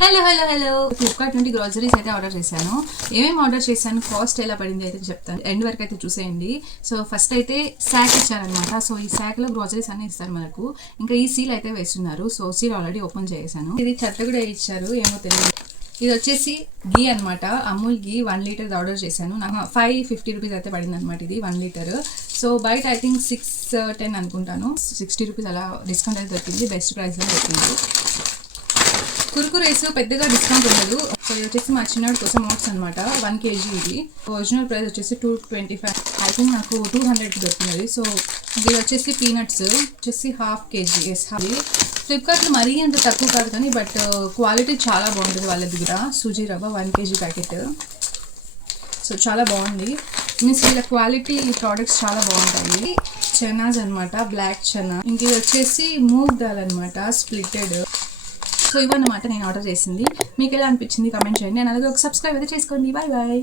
Hello hello hello Flipkart నుండి groceries అయితే order చేశాను. ఏమేమి ఆర్డర్ చేశాను, కాస్ట్ ఎలా పడింది అయితే చెప్తాను. ఎండ్ వరకు అయితే చూసేయండి. సో ఫస్ట్ అయితే శాక్ ఇచ్చారనమాట. సో ఈ శాక్లో గ్రాసరీస్ అన్ని ఇస్తారు మనకు. ఇంకా ఈ సీల్ అయితే వేస్తున్నారు. సో సీల్ ఆల్రెడీ ఓపెన్ చేశాను. ఇది చెత్త కూడా ఇచ్చారు, ఏమో తెలియదు. ఇది వచ్చేసి గీ అనమాట, అమూల్ గీ 1 లీటర్ ఆర్డర్ చేశాను. నాకు 550 రూపీస్ అయితే పడింది అనమాట ఇది 1 లీటర్. సో బయట ఐ థింక్ 610 అనుకుంటాను. 60 రూపీస్ అలా డిస్కౌంట్ అయితే దొరికింది, బెస్ట్ ప్రైస్లో దొరికింది. కుర్కురేస్ పెద్దగా డిస్కౌంట్ ఉండదు. సో ఇది వచ్చేసి మా చిన్నవాడి కోసం ఓట్స్ అనమాట, 1 kg. ఇది ఒరిజినల్ ప్రైస్ వచ్చేసి 225, ఐ థింక్ నాకు 200కి దొరుకుతుంది. సో ఇది వచ్చేసి పీనట్స్ వచ్చేసి 1/2 kg. అది ఫ్లిప్కార్ట్లో మరీ అంత తక్కువ కాదు కానీ బట్ క్వాలిటీ చాలా బాగుంటుంది వాళ్ళ దగ్గర. సూజీ రవ్వ 1 kg ప్యాకెట్. సో చాలా బాగుంది, మీన్స్ వీళ్ళ క్వాలిటీ ప్రోడక్ట్స్ చాలా బాగుంటాయి. చనాస్ అనమాట, బ్లాక్ చనా. ఇంక ఇది వచ్చేసి మూగ్ దాల్ అనమాట, స్ప్లిటెడ్. సో ఇవన్నమాట నేను ఆర్డర్ చేసింది. మీకు ఎలా అనిపించింది కామెంట్ చేయండి. నేను అలాగే ఒక సబ్స్క్రైబ్ అయితే చేసుకోండి. Bye bye.